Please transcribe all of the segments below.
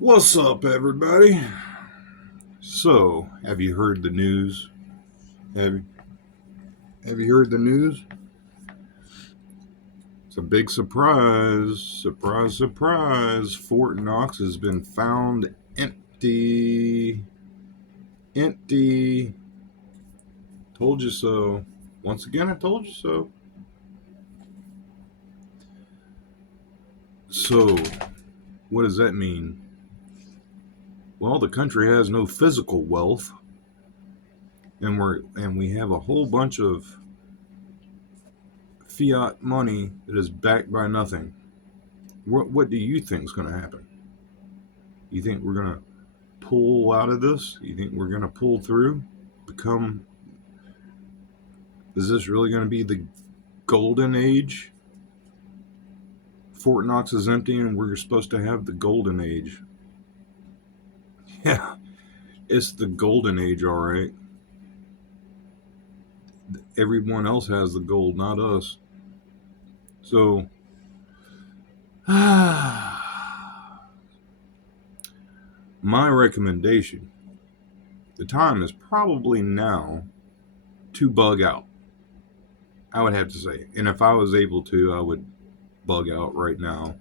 What's up, everybody? So, have you heard the news? Have Have you heard the news? It's a big surprise! Surprise! Surprise! Fort Knox has been found empty. Empty. Told you so. Once again, I told you so. So, what does that mean? Well, the country has no physical wealth, and we have a whole bunch of fiat money that is backed by nothing. What do you think is going to happen? You think we're going to pull out of this? You think we're going to pull through? Become. Is this really going to be the golden age? Fort Knox is empty and we're supposed to have the golden age. Yeah, it's the golden age, all right. Everyone else has the gold, not us. So, my recommendation, the time is probably now to bug out. I would have to say. And if I was able to, I would bug out right now.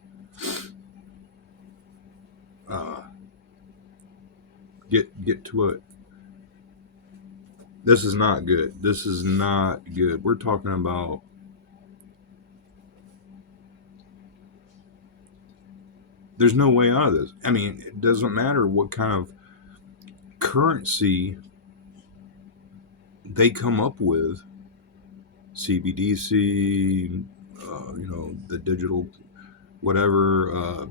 Get to it. This is not good. This is not good. We're talking about there's no way out of this. I mean, it doesn't matter what kind of currency they come up with, CBDC, the digital whatever,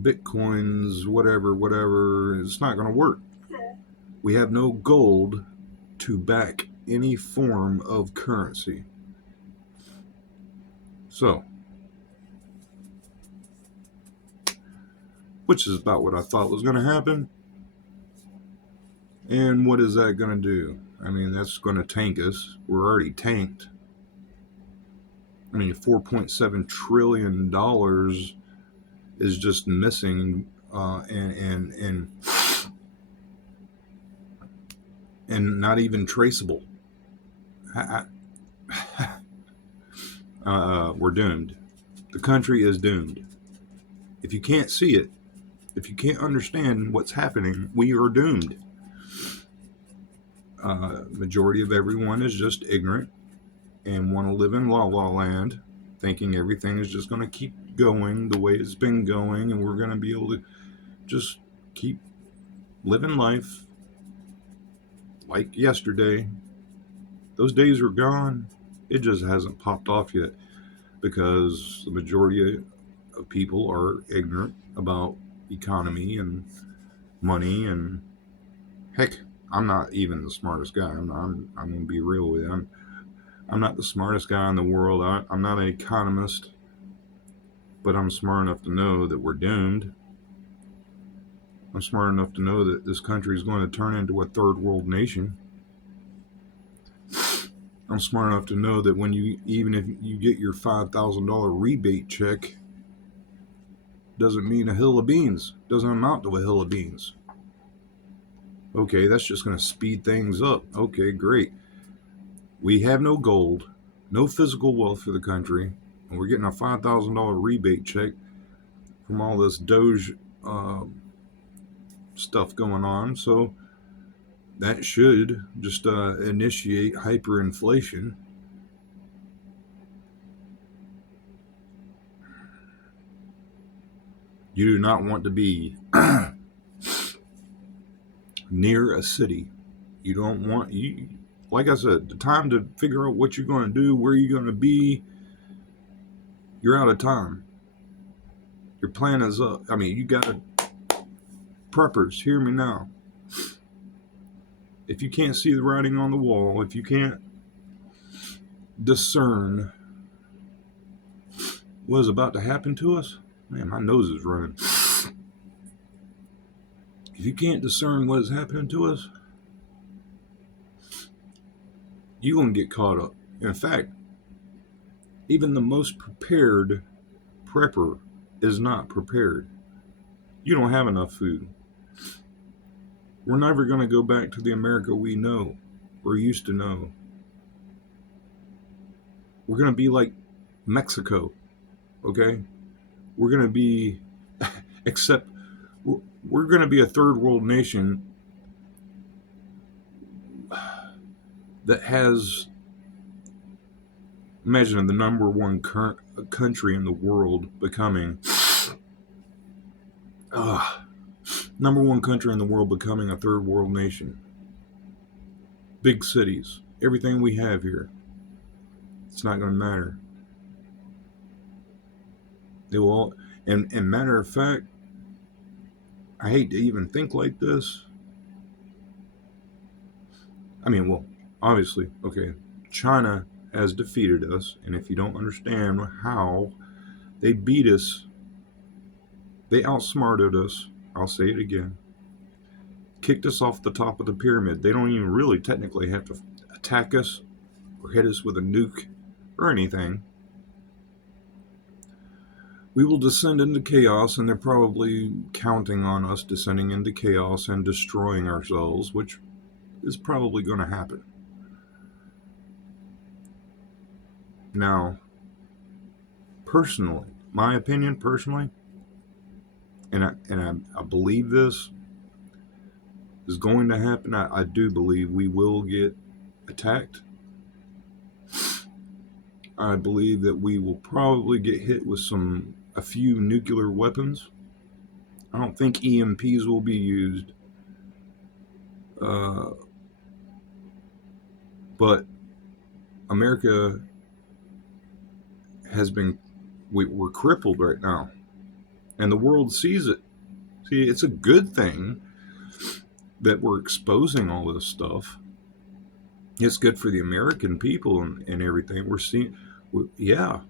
bitcoins, whatever. It's not going to work. We have no gold to back any form of currency. So, which is about what I thought was going to happen. And what is that going to do? I mean, that's going to tank us. We're already tanked. I mean, $4.7 trillion is just missing, and not even traceable. We're doomed. The country is doomed. If you can't see it, if you can't understand what's happening, we are doomed. Majority of everyone is just ignorant and want to live in la la land, thinking everything is just going to keep going the way it's been going, and we're going to be able to just keep living life like yesterday. Those days are gone. It just hasn't popped off yet because the majority of people are ignorant about economy and money, and heck, I'm not even the smartest guy. I'm going to be real with you. I'm not the smartest guy in the world. I'm not an economist, but I'm smart enough to know that we're doomed. I'm smart enough to know that this country is going to turn into a third world nation. I'm smart enough to know that even if you get your $5,000 rebate check, doesn't mean a hill of beans. Doesn't amount to a hill of beans. Okay, that's just going to speed things up. Okay, great. We have no gold, no physical wealth for the country, and we're getting a $5,000 rebate check from all this Doge stuff going on. So that should just initiate hyperinflation. You do not want to be near a city. You don't want like I said, the time to figure out what you're going to do, where you're going to be, you're out of time. Your plan is up. I mean, you got to preppers, hear me now. If you can't see the writing on the wall, if you can't discern what is about to happen to us, man, my nose is running. If you can't discern what is happening to us, you're going to get caught up. In fact, even the most prepared prepper is not prepared. You don't have enough food. We're never going to go back to the America we know, or used to know. We're going to be like Mexico, okay? We're going to be, except we're going to be a third world nation that has, imagine the number one country in the world becoming, number one country in the world becoming a third world nation. Big cities, everything we have here, it's not going to matter. It will, and matter of fact, I hate to even think like this. I mean, well, obviously, okay, China has defeated us, and if you don't understand how they beat us, they outsmarted us. I'll say it again. Kicked us off the top of the pyramid. They don't even really technically have to attack us or hit us with a nuke or anything. We will descend into chaos, and they're probably counting on us descending into chaos and destroying ourselves, which is probably going to happen. Now, personally, my opinion personally, and I believe this is going to happen. I do believe we will get attacked. I believe that we will probably get hit with a few nuclear weapons. I don't think EMPs will be used. But America has been, we're crippled right now. And the world sees it. See, it's a good thing that we're exposing all this stuff. It's good for the American people and everything. We're seeing, yeah.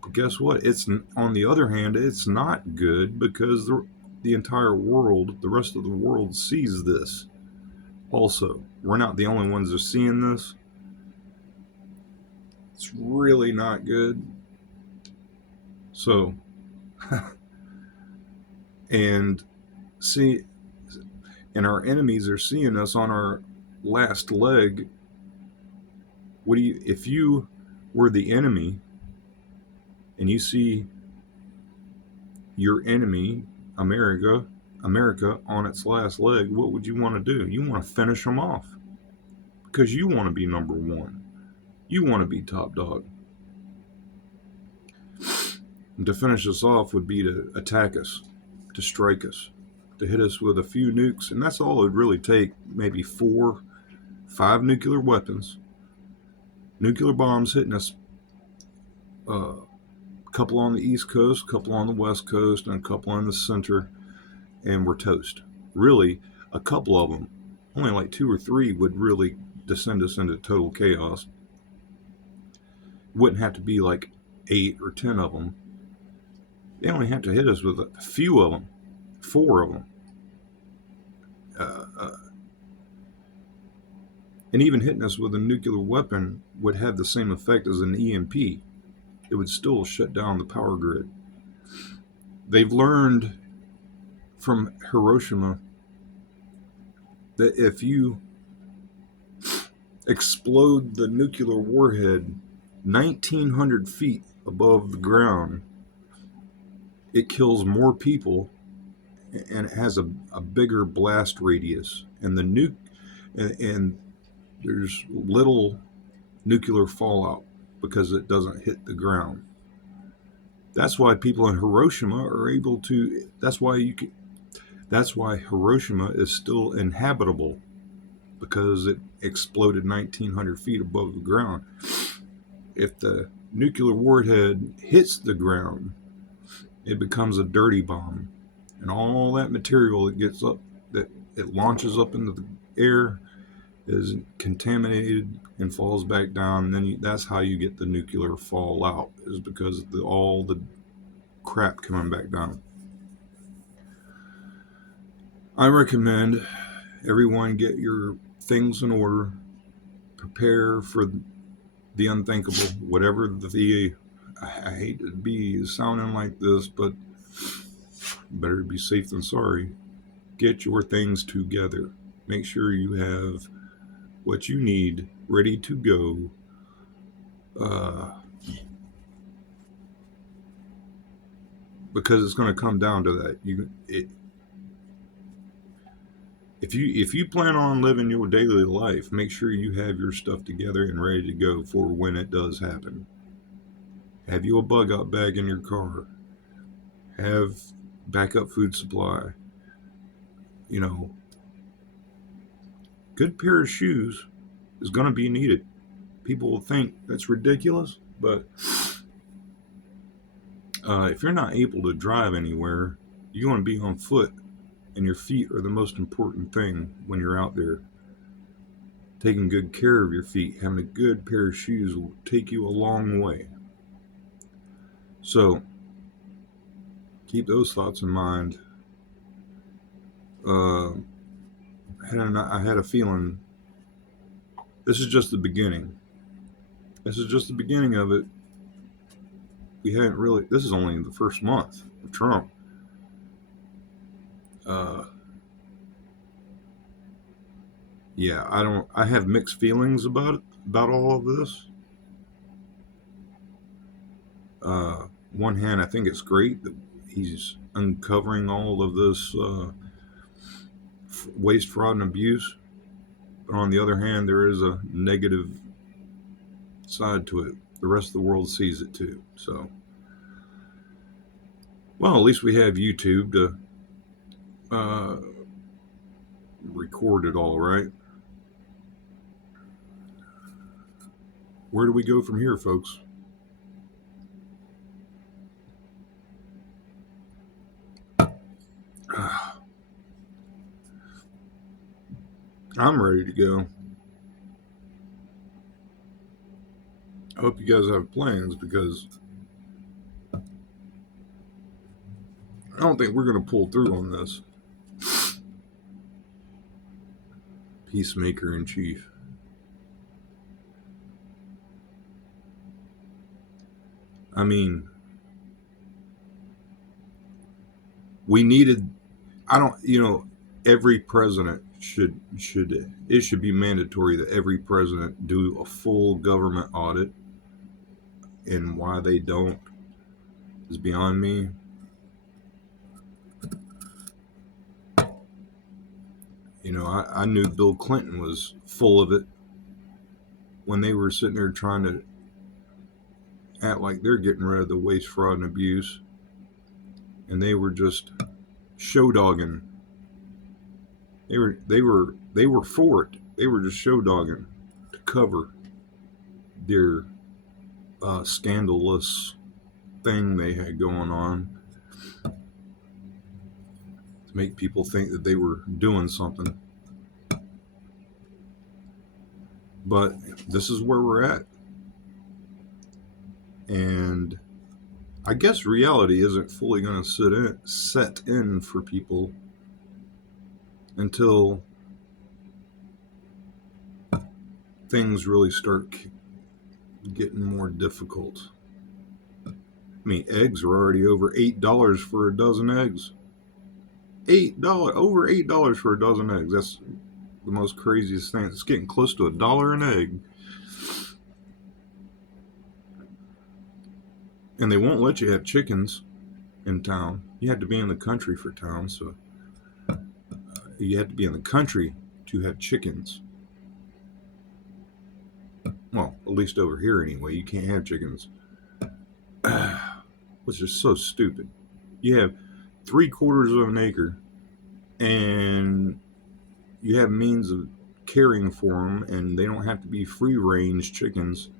But guess what? It's, on the other hand, it's not good because the entire world, the rest of the world sees this. Also, we're not the only ones that are seeing this. It's really not good. So, and see, and our enemies are seeing us on our last leg. If you were the enemy and you see your enemy, America on its last leg, what would you want to do? You want to finish them off because you want to be number one. You want to be top dog. And to finish us off would be to attack us, to strike us, to hit us with a few nukes, and that's all it would really take. Maybe 4, 5 nuclear weapons, nuclear bombs hitting us. A couple on the East Coast, a couple on the West Coast, and a couple in the center, and we're toast. Really, a couple of them, only like 2 or 3, would really descend us into total chaos. It wouldn't have to be like 8 or 10 of them. They only have to hit us with a few of them, 4 of them. And even hitting us with a nuclear weapon would have the same effect as an EMP. It would still shut down the power grid. They've learned from Hiroshima that if you explode the nuclear warhead 1,900 feet above the ground, it kills more people and it has a bigger blast radius. And and there's little nuclear fallout because it doesn't hit the ground. That's why people in Hiroshima are able to. That's why Hiroshima is still inhabitable, because it exploded 1,900 feet above the ground. If the nuclear warhead hits the ground, it becomes a dirty bomb, and all that material that gets up, that it launches up into the air, is contaminated and falls back down. And then that's how you get the nuclear fallout, is because of all the crap coming back down. I recommend everyone get your things in order, prepare for the unthinkable, whatever I hate to be sounding like this, but Better be safe than sorry. Get your things together. Make sure you have what you need ready to go. Because it's going to come down to that. If you plan on living your daily life, make sure you have your stuff together and ready to go for when it does happen. Have you a bug out bag in your car? Have backup food supply. You know, good pair of shoes is going to be needed. People will think that's ridiculous, but if you're not able to drive anywhere, you want to be on foot, and your feet are the most important thing when you're out there. Taking good care of your feet, having a good pair of shoes will take you a long way. So, keep those thoughts in mind. I had a feeling this is just the beginning. This is just the beginning of it. We haven't really. This is only the first month of Trump. Yeah, I have mixed feelings about all of this. One hand, I think it's great that he's uncovering all of this waste, fraud, and abuse. But on the other hand, there is a negative side to it. The rest of the world sees it too. So, well, at least we have YouTube to record it all, right? Where do we go from here, folks? I'm ready to go. I hope you guys have plans, because I don't think we're going to pull through on this. Peacemaker in chief. I mean, we needed, every president should it should be mandatory that every president do a full government audit, and why they don't is beyond me. I knew Bill Clinton was full of it when they were sitting there trying to act like they're getting rid of the waste, fraud, and abuse, and they were just show dogging. They were for it. They were just show dogging to cover their scandalous thing they had going on, to make people think that they were doing something. But this is where we're at. And I guess reality isn't fully going to set in for people until things really start getting more difficult. I mean, eggs are already over $8 for a dozen eggs. Over $8 for a dozen eggs. That's the most craziest thing. It's getting close to $1 an egg. And they won't let you have chickens in town. You have to be in the country for town, so you have to be in the country to have chickens. Well, at least over here anyway, you can't have chickens. Which is so stupid. You have 3/4 of an acre, and you have means of caring for them, and they don't have to be free-range chickens,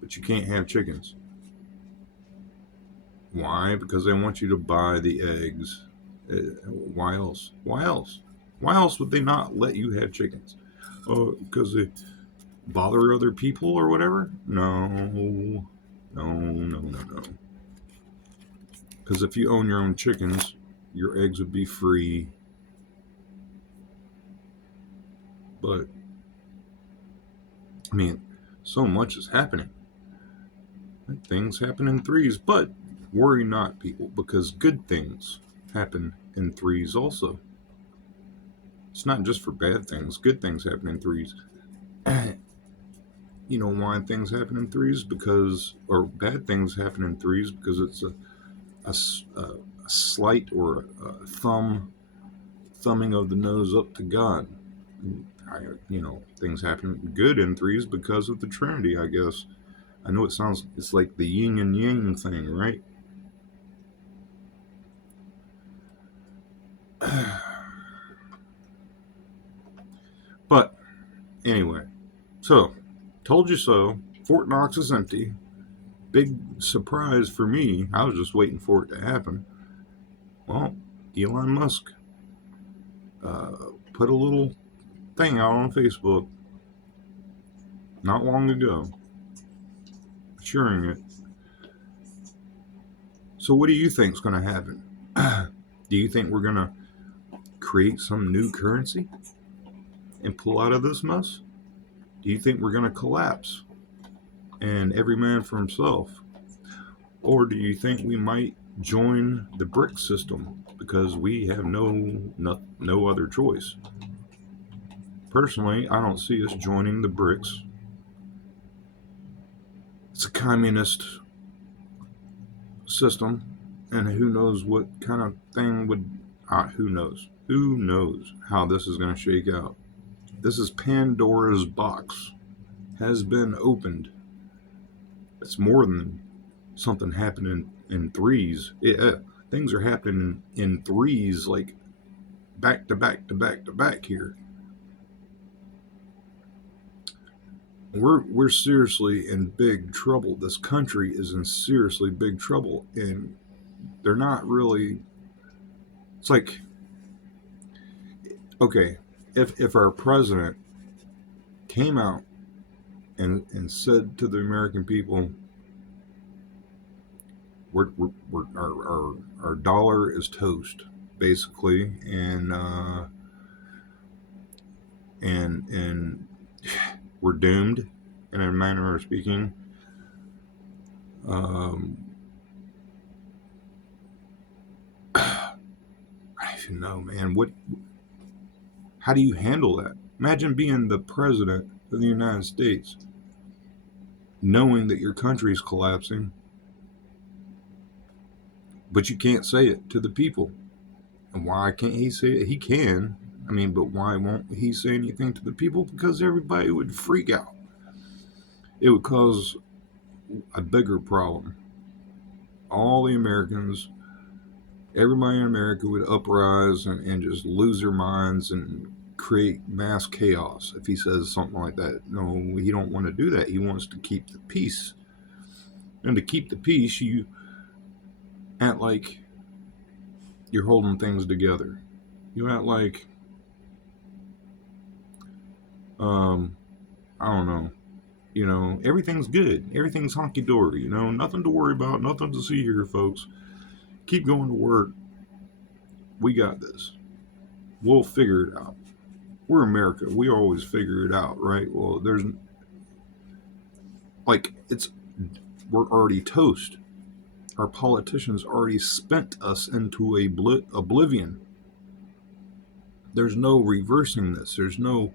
but you can't have chickens. Why? Because they want you to buy the eggs. Why else? Why else? Why else would they not let you have chickens? Oh, because they bother other people or whatever? No. Because if you own your own chickens, your eggs would be free. But, I mean, so much is happening. Things happen in threes, but worry not, people, because good things happen in threes also. It's not just for bad things. Good things happen in threes. You know why things happen in threes? Because, or bad things happen in threes because it's a slight or a thumbing of the nose up to God. Things happen good in threes because of the Trinity, I guess. I know it's like the yin and yang thing, right? But anyway, so told you so. Fort Knox is empty. Big surprise for me. I was just waiting for it to happen. Well, Elon Musk put a little thing out on Facebook not long ago, assuring it. So, what do you think is going to happen? Do you think we're going to create some new currency and pull out of this mess? Do you think we're going to collapse and every man for himself? Or do you think we might join the BRIC system because we have no other choice? Personally, I don't see us joining the BRICS. It's a communist system, and who knows what kind of thing would... who knows? Who knows how this is going to shake out? This is Pandora's box. Has been opened. It's more than something happening in threes. Things are happening in threes, like back to back to back to back here. We're seriously in big trouble. This country is in seriously big trouble, and they're not really... It's like, okay, if our president came out and said to the American people, our dollar is toast, basically, and we're doomed, in a manner of speaking. I don't even know, man. How do you handle that? Imagine being the president of the United States, knowing that your country's collapsing, but you can't say it to the people. And why can't he say it? He can. I mean, but why won't he say anything to the people? Because everybody would freak out. It would cause a bigger problem. All the Americans, everybody in America would uprise and just lose their minds and create mass chaos if he says something like that. No, he don't want to do that. He wants to keep the peace. And to keep the peace, you act like you're holding things together. You act like, I don't know, everything's good. Everything's honky-dory, nothing to worry about, nothing to see here, folks. Keep going to work. We got this. We'll figure it out. We're America. We always figure it out, right? Well, we're already toast. Our politicians already spent us into oblivion. There's no reversing this. There's no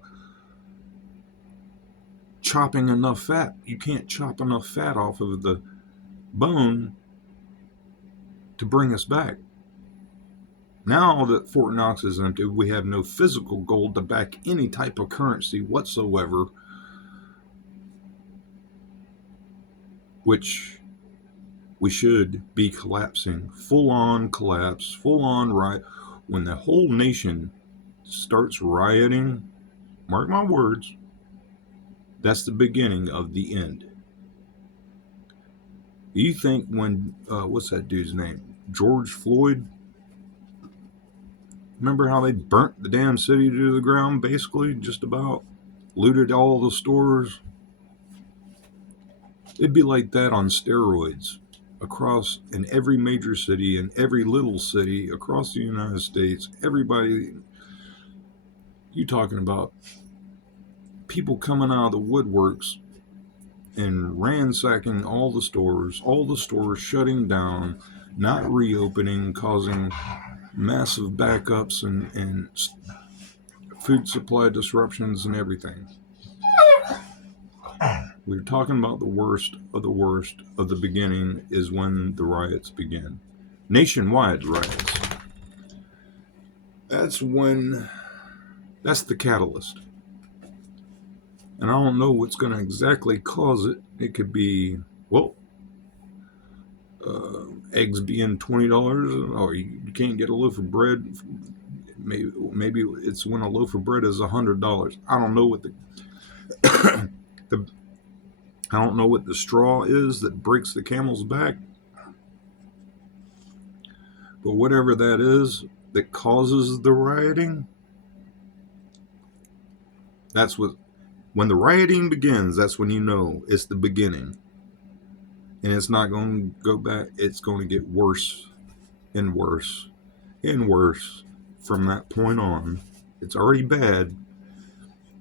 chopping enough fat. You can't chop enough fat off of the bone to bring us back. Now that Fort Knox is empty, we have no physical gold to back any type of currency whatsoever, which we should be collapsing. Full-on collapse, full-on riot. When the whole nation starts rioting, mark my words, that's the beginning of the end. You think when, what's that dude's name? George Floyd? Remember how they burnt the damn city to the ground, basically, just about? Looted all the stores? It'd be like that on steroids. Across in every major city, in every little city, across the United States, everybody, you talking about people coming out of the woodworks and ransacking all the stores shutting down, not reopening, causing massive backups and food supply disruptions and everything. We're talking about the worst of the worst of the beginning is when the riots begin. Nationwide riots. That's the catalyst. And I don't know what's going to exactly cause it. It could be, well, eggs being $20, or you can't get a loaf of bread. Maybe it's when a loaf of bread is $100. I don't know what the I don't know what the straw is that breaks the camel's back, but whatever that is that causes the rioting, that's what. When the rioting begins, that's when you know it's the beginning, and it's not going to go back. It's going to get worse and worse and worse from that point on. It's already bad.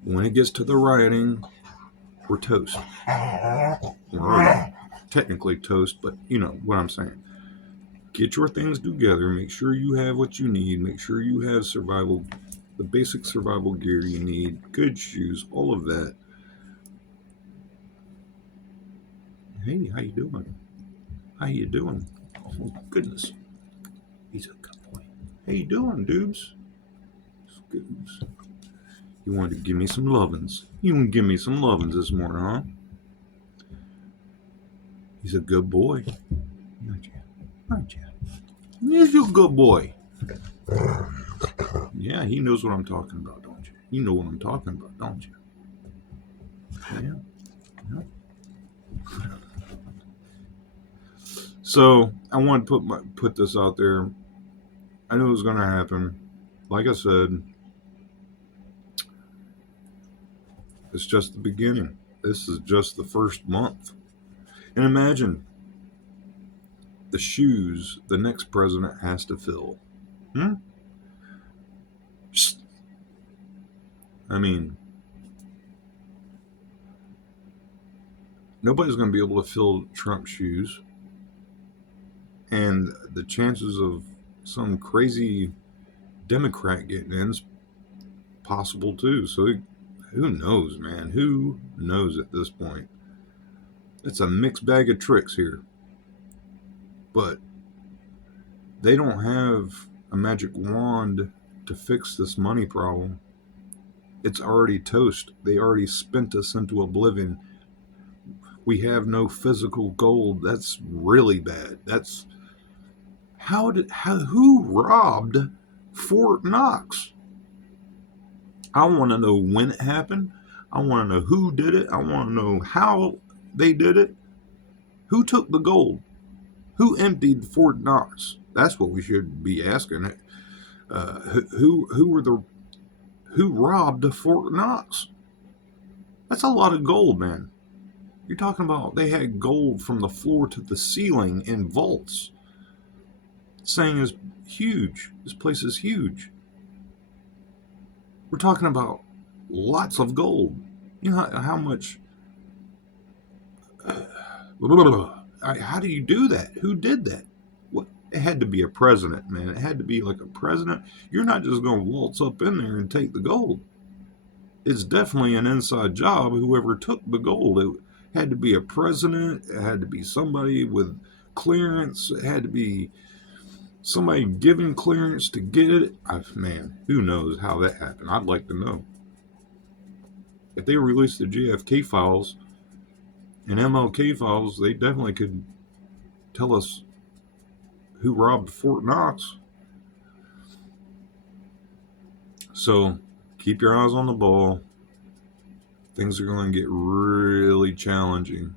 When it gets to the rioting, we're toast. We're already technically toast, but you know what I'm saying. Get your things together. Make sure you have what you need. Make sure you have the basic survival gear you need, good shoes, all of that. Hey, how you doing? How you doing? Oh, goodness. He's a good boy. How you doing, dudes? Goodness. You wanted to give me some lovin's. You want to give me some lovin's this morning, huh? He's a good boy. Aren't you? He's a good boy. Yeah, he knows what I'm talking about, don't you? You know what I'm talking about, don't you? Yeah. So I want to put this out there. I knew it was going to happen. Like I said, it's just the beginning. This is just the first month. And imagine the shoes the next president has to fill. I mean, nobody's going to be able to fill Trump's shoes. And the chances of some crazy Democrat getting in is possible too. So who knows, man? Who knows at this point? It's a mixed bag of tricks here. But they don't have a magic wand to fix this money problem. It's already toast. They already spent us into oblivion. We have no physical gold. That's really bad. That's who robbed Fort Knox? I want to know when it happened. I want to know who did it. I want to know how they did it. Who took the gold? Who emptied Fort Knox? That's what we should be asking. Who robbed Fort Knox? That's a lot of gold, man. You're talking about they had gold from the floor to the ceiling in vaults. This thing is huge. This place is huge. We're talking about lots of gold. You know how much... how do you do that? Who did that? What? It had to be a president, man. It had to be like a president. You're not just going to waltz up in there and take the gold. It's definitely an inside job, whoever took the gold. It had to be a president. It had to be somebody with clearance. It had to be somebody given clearance to get it. Man, who knows how that happened? I'd like to know. If they released the JFK files and MLK files, they definitely could tell us who robbed Fort Knox. So keep your eyes on the ball. Things are going to get really challenging.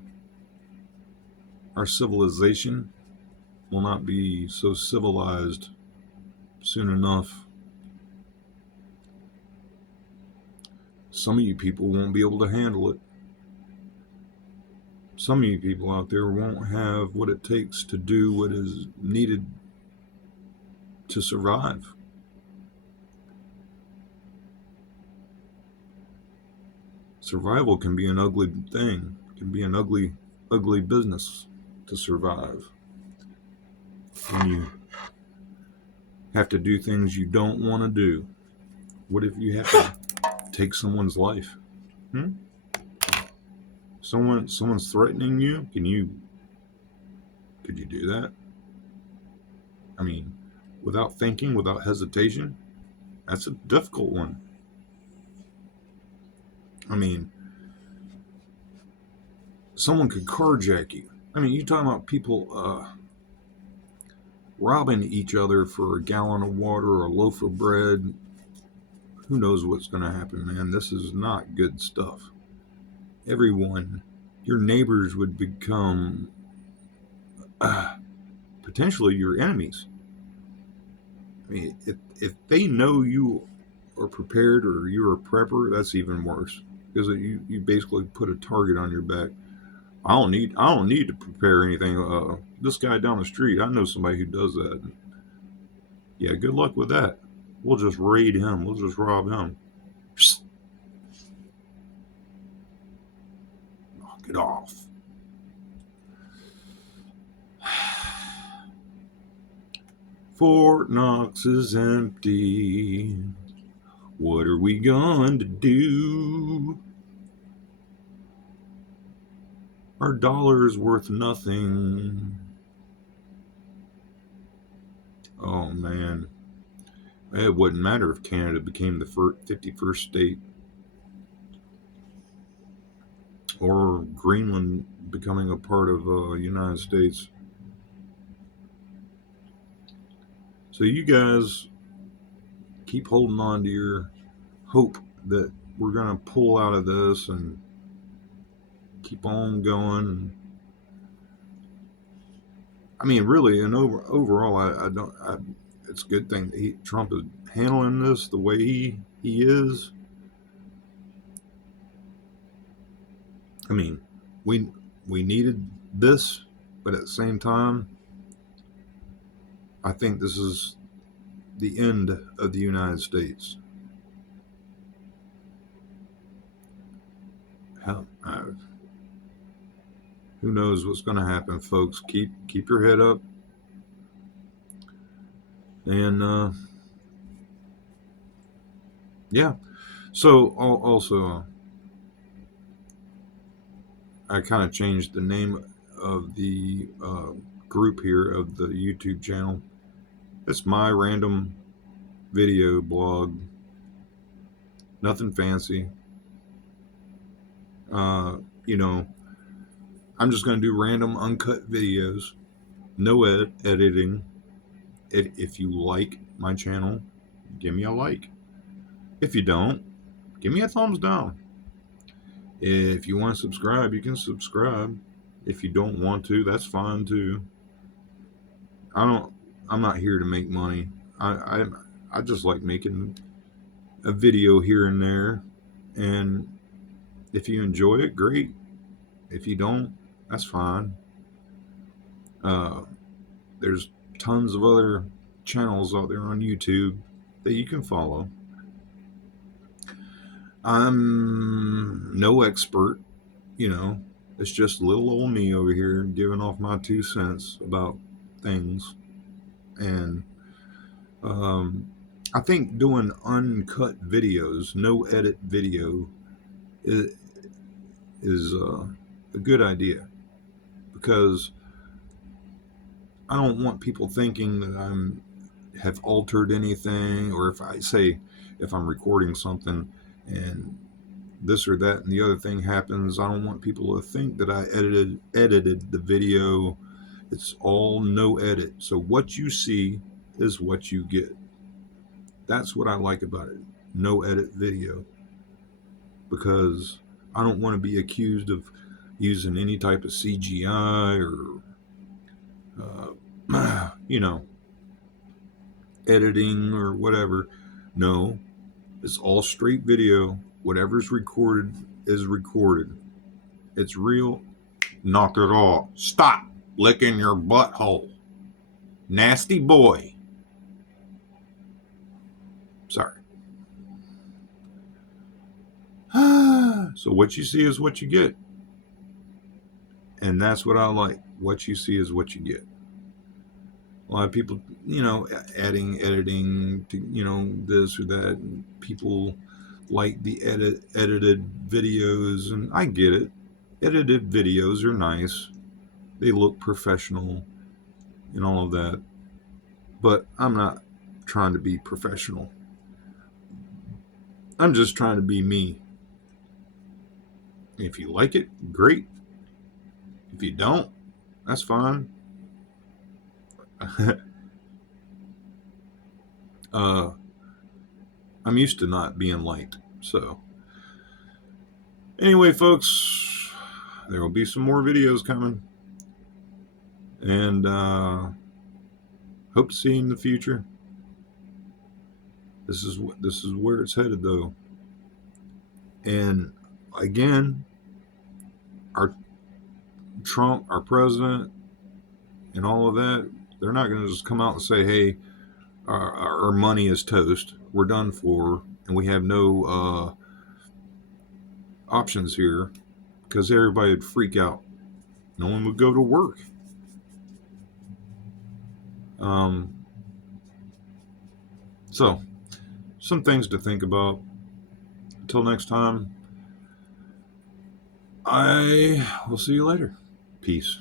Our civilization will not be so civilized soon enough. Some of you people won't be able to handle it. Some of you people out there won't have what it takes to do what is needed to survive. Survival can be an ugly thing. It can be an ugly business to survive. have to do things you don't want to do? What if you have to take someone's life? Hmm? Someone's threatening you. Could you do that? I mean, without thinking, without hesitation? That's a difficult one. I mean, someone could carjack you. I mean, you talking about people robbing each other for a gallon of water or a loaf of bread. Who knows what's going to happen, man? This is not good stuff. Everyone, your neighbors would become potentially your enemies. I mean, if they know you are prepared or you're a prepper, that's even worse because you basically put a target on your back. I don't need to prepare anything. This guy down the street, I know somebody who does that. Yeah, good luck with that. We'll just raid him. We'll just rob him. Psst. Knock it off. Fort Knox is empty. What are we going to do? Our dollar is worth nothing. Oh, man. It wouldn't matter if Canada became the 51st state or Greenland becoming a part of the United States. So you guys keep holding on to your hope that we're going to pull out of this and keep on going. I mean, really, and overall, it's a good thing that Trump is handling this the way he is. I mean, we needed this, but at the same time, I think this is the end of the United States. Hell, who knows what's going to happen, folks? Keep your head up, and yeah. So also, I kind of changed the name of the group here of the YouTube channel. It's my random video blog. Nothing fancy. You know, I'm just going to do random uncut videos. No editing. If you like my channel, give me a like. If you don't, give me a thumbs down. If you want to subscribe, you can subscribe. If you don't want to, that's fine too. I'm not here to make money. I just like making a video here and there, and if you enjoy it, great. If you don't, that's fine. There's tons of other channels out there on YouTube that you can follow. I'm no expert, it's just little old me over here giving off my 2 cents about things. And I think doing uncut videos, no edit video, is a good idea, because I don't want people thinking that have altered anything, or if I'm recording something and this or that and the other thing happens, I don't want people to think that I edited the video. It's all no edit. So what you see is what you get. That's what I like about it. No edit video. Because I don't want to be accused of using any type of CGI or editing or whatever. No, it's all straight video. Whatever's recorded is recorded. It's real. Knock it off. Stop licking your butthole. Nasty boy. Sorry. So what you see is what you get. And that's what I like. What you see is what you get. A lot of people, adding editing to, this or that. And people like the edited videos, and I get it. Edited videos are nice. They look professional and all of that. But I'm not trying to be professional. I'm just trying to be me. If you like it, great. If you don't, that's fine. uh, I'm used to not being liked. So, anyway, folks, there will be some more videos coming. And hope to see you in the future. This is where it's headed, though. And again, our Trump, our president, and all of that, they're not going to just come out and say, "Hey, our money is toast. We're done for, and we have no options here," because everybody would freak out. No one would go to work. Um, so, some things to think about. Until next time, I will see you later. Peace.